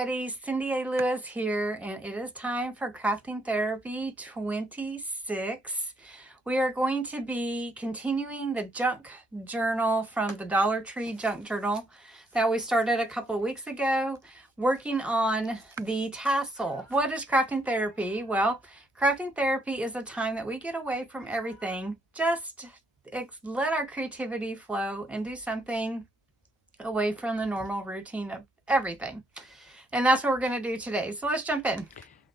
everybody, Cindy A. Lewis here, and it is time for Crafting Therapy 26. We are going to be continuing the junk journal from the Dollar Tree junk journal that we started a couple of weeks ago, working on the tassel. What is crafting therapy? Well, crafting therapy is a time that we get away from everything, just let our creativity flow and do something away from the normal routine of everything. And that's what we're going to do today. So let's jump in.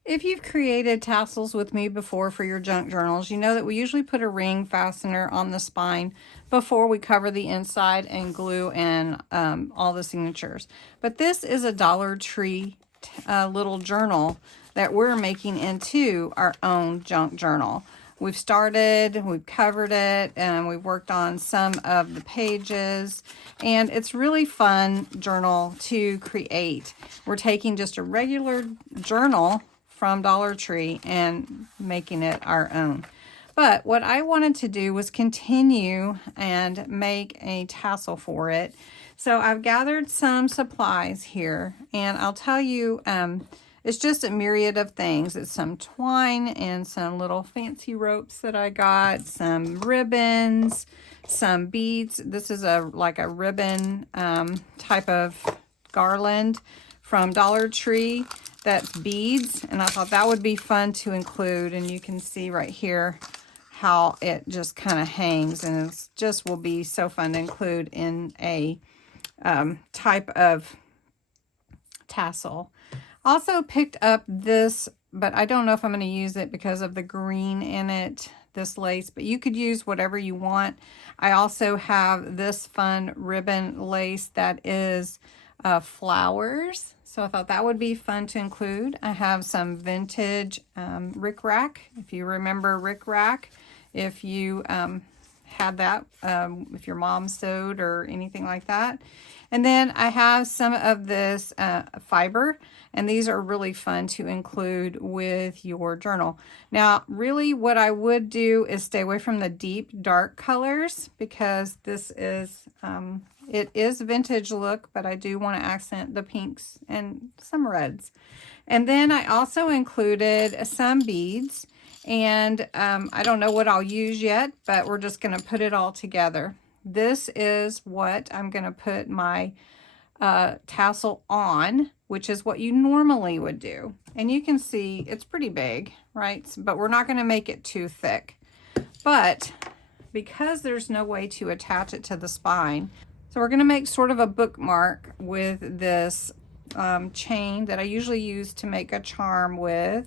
If you've created tassels with me before for your junk journals, you know that we usually put a ring fastener on the spine before we cover the inside and glue in all the signatures. But this is a Dollar Tree little journal that we're making into our own junk journal. We've started, we've covered it, and we've worked on some of the pages, and it's really fun journal to create. We're taking just a regular journal from Dollar Tree and making it our own. But what I wanted to do was continue and make a tassel for it. So I've gathered some supplies here, and I'll tell you, it's just a myriad of things. It's some twine and some little fancy ropes that I got, some ribbons, some beads. This is like a ribbon type of garland from Dollar Tree that's beads, and I thought that would be fun to include. And you can see right here how it just kind of hangs, and it just will be so fun to include in a type of tassel. Also picked up this, but I don't know if I'm going to use it because of the green in it, this lace, but you could use whatever you want. I also have this fun ribbon lace that is flowers, so I thought that would be fun to include. I have some vintage rickrack, if you remember rickrack, if you had that, if your mom sewed or anything like that. And then I have some of this fiber, and these are really fun to include with your journal. Now, really what I would do is stay away from the deep, dark colors, because this is, it is vintage look, but I do want to accent the pinks and some reds. And then I also included some beads, and I don't know what I'll use yet, but we're just going to put it all together. This is what I'm going to put my tassel on, which is what you normally would do. And you can see it's pretty big, right? But we're not going to make it too thick. But because there's no way to attach it to the spine, so we're going to make sort of a bookmark with this chain that I usually use to make a charm with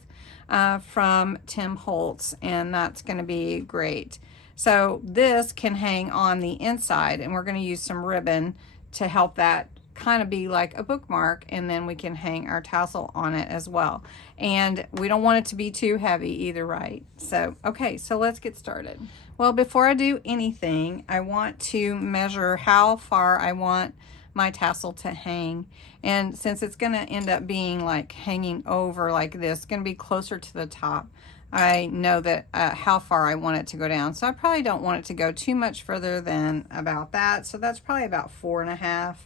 from Holtz, and that's going to be great. So this can hang on the inside, and we're going to use some ribbon to help that kind of be like a bookmark, and then we can hang our tassel on it as well. And we don't want it to be too heavy either, right? So, okay, so let's get started. Well, before I do anything, I want to measure how far I want my tassel to hang. And since it's going to end up being like hanging over like this, going to be closer to the top, I know that how far I want it to go down. So I probably don't want it to go too much further than about that. So that's probably about 4.5.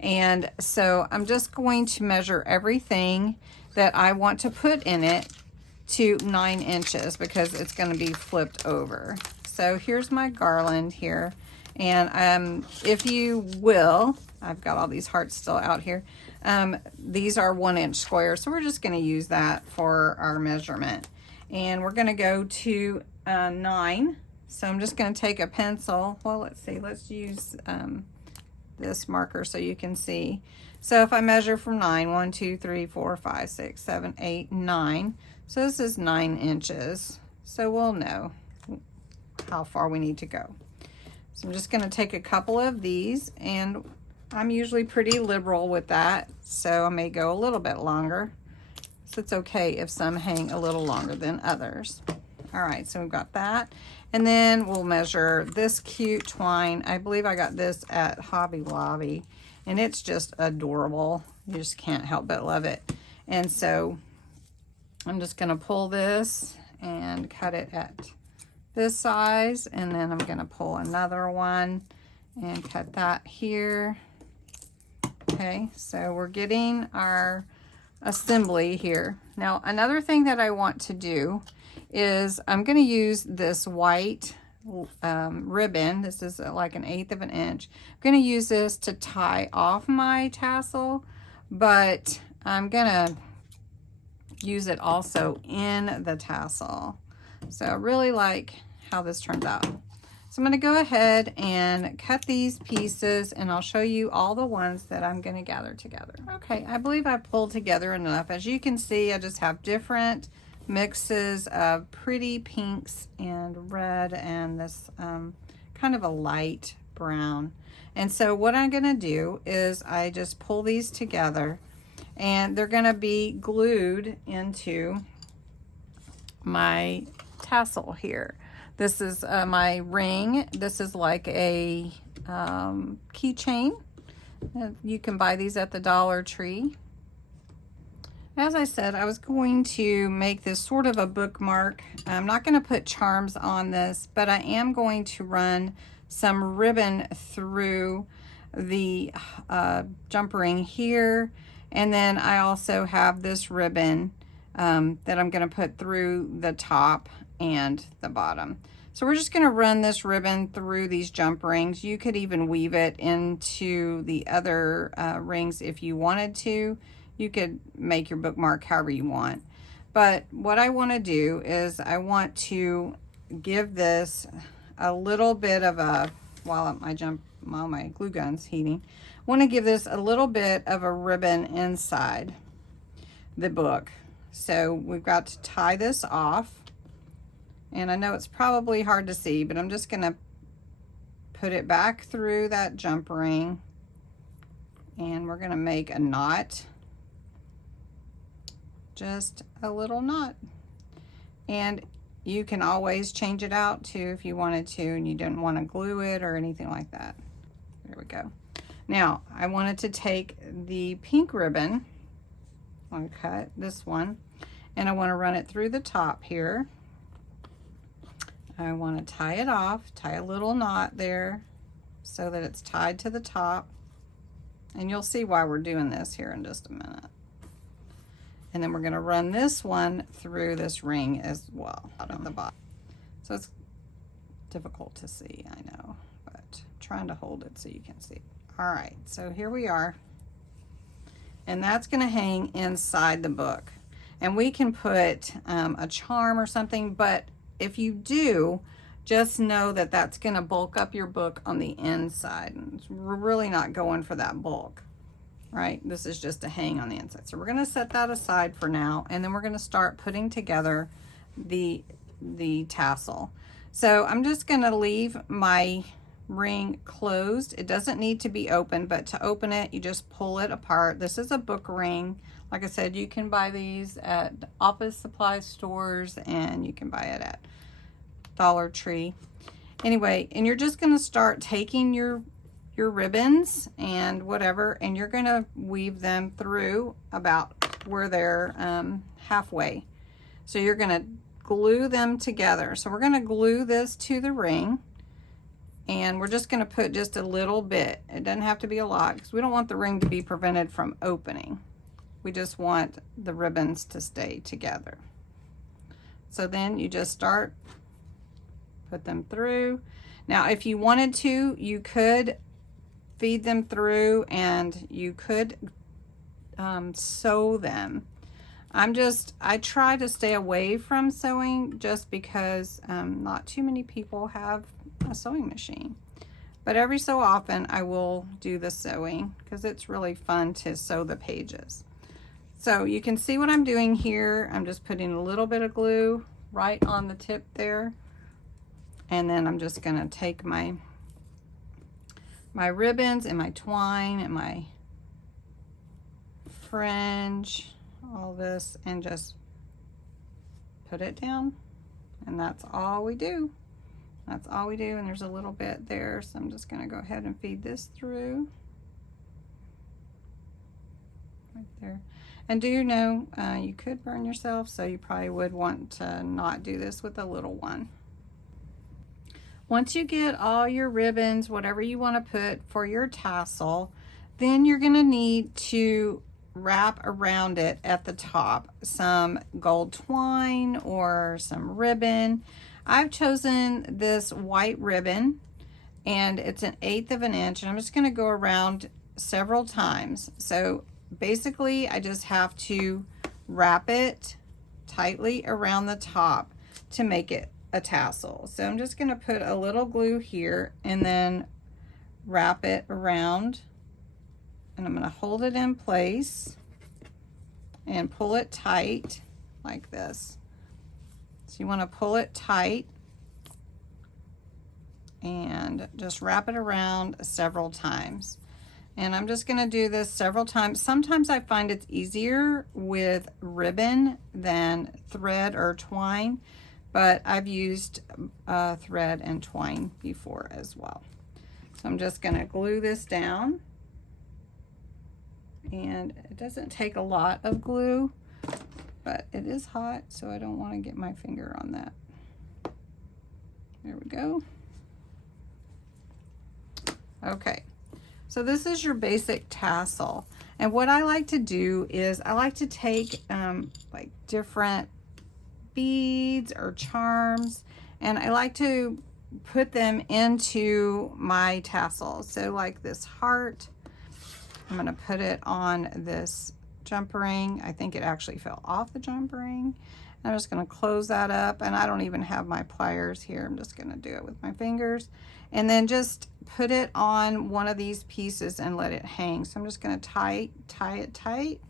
And so I'm just going to measure everything that I want to put in it to 9 inches, because it's going to be flipped over. So here's my garland here. And if you will, I've got all these hearts still out here. These are 1-inch squares. So we're just going to use that for our measurement. And we're going to go to 9. So I'm just going to take a pencil. Well, let's see. Let's use this marker so you can see. So if I measure from 9, 1, 2, 3, 4, 5, 6, 7, 8, 9. So this is 9 inches. So we'll know how far we need to go. So I'm just going to take a couple of these, and I'm usually pretty liberal with that. So I may go a little bit longer. So it's okay if some hang a little longer than others. All right, so we've got that. And then we'll measure this cute twine. I believe I got this at Hobby Lobby, and it's just adorable. You just can't help but love it. And so I'm just gonna pull this and cut it at this size, and then I'm gonna pull another one and cut that here. Okay, so we're getting our assembly here. Now, another thing that I want to do is I'm going to use this white ribbon. This is like 1/8 of an inch. I'm going to use this to tie off my tassel, but I'm going to use it also in the tassel. So I really like how this turns out. So I'm going to go ahead and cut these pieces, and I'll show you all the ones that I'm going to gather together. Okay, I believe I pulled together enough. As you can see, I just have different mixes of pretty pinks and red and this kind of a light brown. And so what I'm going to do is I just pull these together, and they're going to be glued into my tassel here. This is my ring. This is like a keychain. You can buy these at the Dollar Tree. As I said, I was going to make this sort of a bookmark. I'm not going to put charms on this, but I am going to run some ribbon through the jump ring here. And then I also have this ribbon that I'm going to put through the top and the bottom. So we're just going to run this ribbon through these jump rings. You could even weave it into the other rings if you wanted to. You could make your bookmark however you want. But what I want to do is I want to give this a little bit of a, while my glue gun's heating, I want to give this a little bit of a ribbon inside the book. So we've got to tie this off. And I know it's probably hard to see, but I'm just going to put it back through that jump ring, and we're going to make a knot, just a little knot. And you can always change it out too if you wanted to and you didn't want to glue it or anything like that. There we go. Now I wanted to take the pink ribbon, I'm going to cut this one, and I want to run it through the top here. I want to tie it off, tie a little knot there so that it's tied to the top. And you'll see why we're doing this here in just a minute. And then we're going to run this one through this ring as well, out on the bottom. So it's difficult to see, I know, but I'm trying to hold it so you can see. All right, so here we are. And that's going to hang inside the book. And we can put a charm or something, but if you do, just know that that's going to bulk up your book on the inside. And we're really not going for that bulk, right? This is just a hang on the inside. So we're going to set that aside for now, and then we're going to start putting together the tassel. So I'm just going to leave my ring closed. It doesn't need to be open, but to open it, you just pull it apart. This is a book ring. Like I said, you can buy these at office supply stores, and you can buy it at Dollar Tree. Anyway, and you're just going to start taking your ribbons and whatever, and you're going to weave them through about where they're halfway. So you're going to glue them together. So we're going to glue this to the ring, and we're just going to put just a little bit. It doesn't have to be a lot because we don't want the ring to be prevented from opening. We just want the ribbons to stay together. So then you just start, put them through. Now, if you wanted to, you could feed them through and you could sew them. I try to stay away from sewing just because not too many people have a sewing machine. But every so often I will do the sewing because it's really fun to sew the pages. So you can see what I'm doing here. I'm just putting a little bit of glue right on the tip there. And then I'm just gonna take my ribbons and my twine and my fringe, all this, and just put it down. And that's all we do. That's all we do. And there's a little bit there, so I'm just gonna go ahead and feed this through. Right there. And do you know, you could burn yourself, so you probably would want to not do this with a little one. Once you get all your ribbons, whatever you want to put for your tassel, then you're going to need to wrap around it at the top some gold twine or some ribbon. I've chosen this white ribbon, and it's 1/8 of an inch, and I'm just going to go around several times. So basically I just have to wrap it tightly around the top to make it a tassel. So I'm just going to put a little glue here and then wrap it around, and I'm going to hold it in place and pull it tight like this. So you want to pull it tight and just wrap it around several times. And I'm just going to do this several times. Sometimes I find it's easier with ribbon than thread or twine, but I've used thread and twine before as well. So I'm just going to glue this down, and it doesn't take a lot of glue, but it is hot, so I don't want to get my finger on that. There we go. Okay, so this is your basic tassel, and what I like to do is I like to take like different beads or charms, and I like to put them into my tassel. So like this heart, I'm going to put it on this jump ring. I think it actually fell off the jump ring. I'm just going to close that up, and I don't even have my pliers here. I'm just going to do it with my fingers, and then just put it on one of these pieces and let it hang. So I'm just going to tie it tight,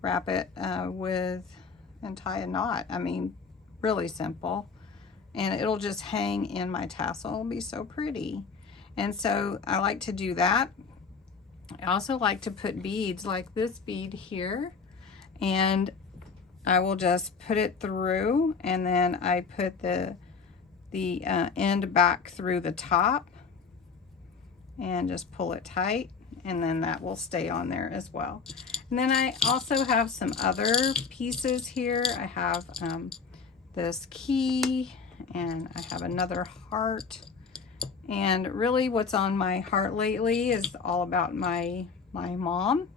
wrap it and tie a knot. I mean, really simple, and it'll just hang in my tassel. It'll be so pretty. And so I like to do that. I also like to put beads like this bead here, and I will just put it through, and then I put the end back through the top and just pull it tight, and then that will stay on there as well. And then I also have some other pieces here. I have this key, and I have another heart. And really what's on my heart lately is all about my mom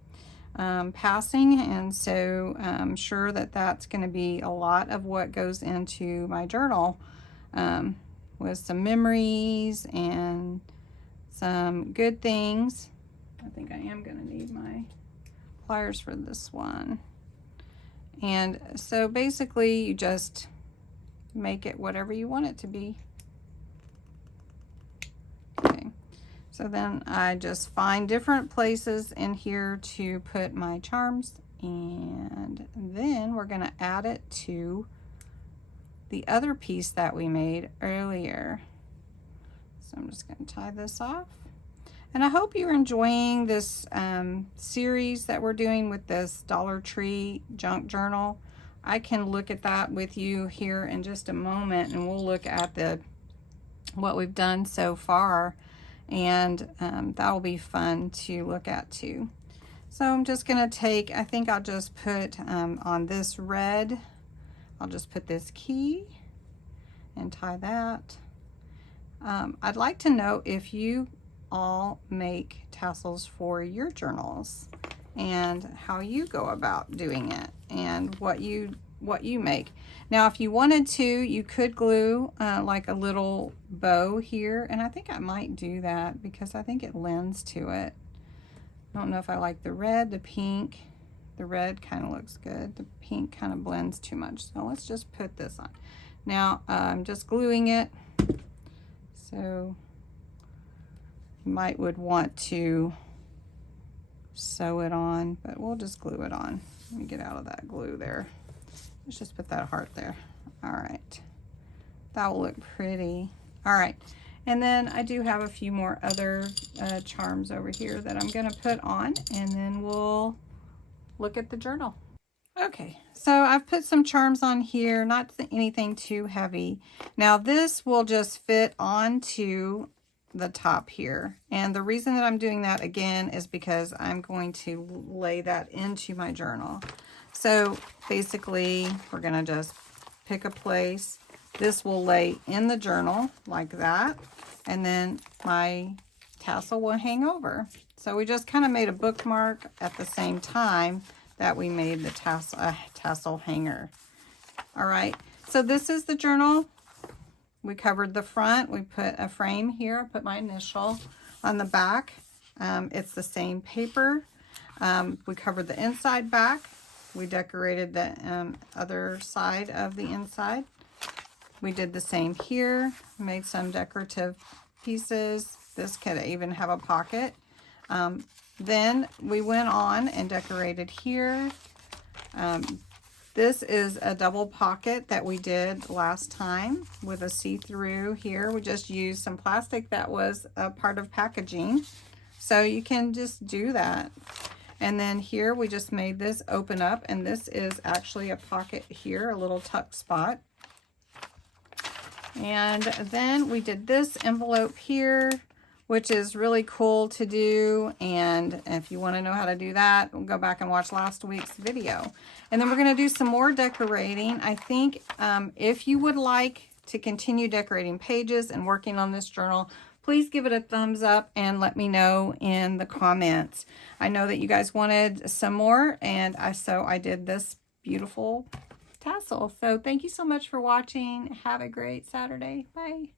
passing, and so I'm sure that that's going to be a lot of what goes into my journal, with some memories and some good things. I think I am going to need my pliers for this one. And so basically you just make it whatever you want it to be. Okay, so then I just find different places in here to put my charms, and then we're going to add it to the other piece that we made earlier. So I'm just going to tie this off. And I hope you're enjoying this series that we're doing with this Dollar Tree junk journal. I can look at that with you here in just a moment, and we'll look at what we've done so far, and that will be fun to look at too. So I'm just going to take, I think I'll just put on this red, I'll just put this key and tie that. I'd like to know if you all make tassels for your journals and how you go about doing it and what you make. Now if you wanted to, you could glue like a little bow here, and I think I might do that because I think it lends to it. I don't know if I like the red, the pink. The red kind of looks good. The pink kind of blends too much. So let's just put this on. Now I'm just gluing it. So you would want to sew it on, but we'll just glue it on. Let me get out of that glue there. Let's just put that heart there. All right, that will look pretty. All right, and then I do have a few more other charms over here that I'm gonna put on, and then we'll look at the journal. Okay, so I've put some charms on here, not anything too heavy. Now this will just fit onto the top here, and the reason that I'm doing that again is because I'm going to lay that into my journal. So basically we're gonna just pick a place. This will lay in the journal like that, and then my tassel will hang over. So we just kind of made a bookmark at the same time that we made the tassel hanger. All right, so this is the journal. We covered the front. We put a frame here, put my initial on the back. It's the same paper. We covered the inside back. We decorated the other side of the inside. We did the same here, made some decorative pieces. This could even have a pocket. Then we went on and decorated here. This is a double pocket that we did last time with a see-through here. We just used some plastic that was a part of packaging. So you can just do that. And then here we just made this open up, and this is actually a pocket here, a little tuck spot. And then we did this envelope here, which is really cool to do. And if you want to know how to do that, we'll go back and watch last week's video. And then we're going to do some more decorating. I think if you would like to continue decorating pages and working on this journal, please give it a thumbs up and let me know in the comments. I know that you guys wanted some more, and so I did this beautiful tassel. So thank you so much for watching. Have a great Saturday. Bye.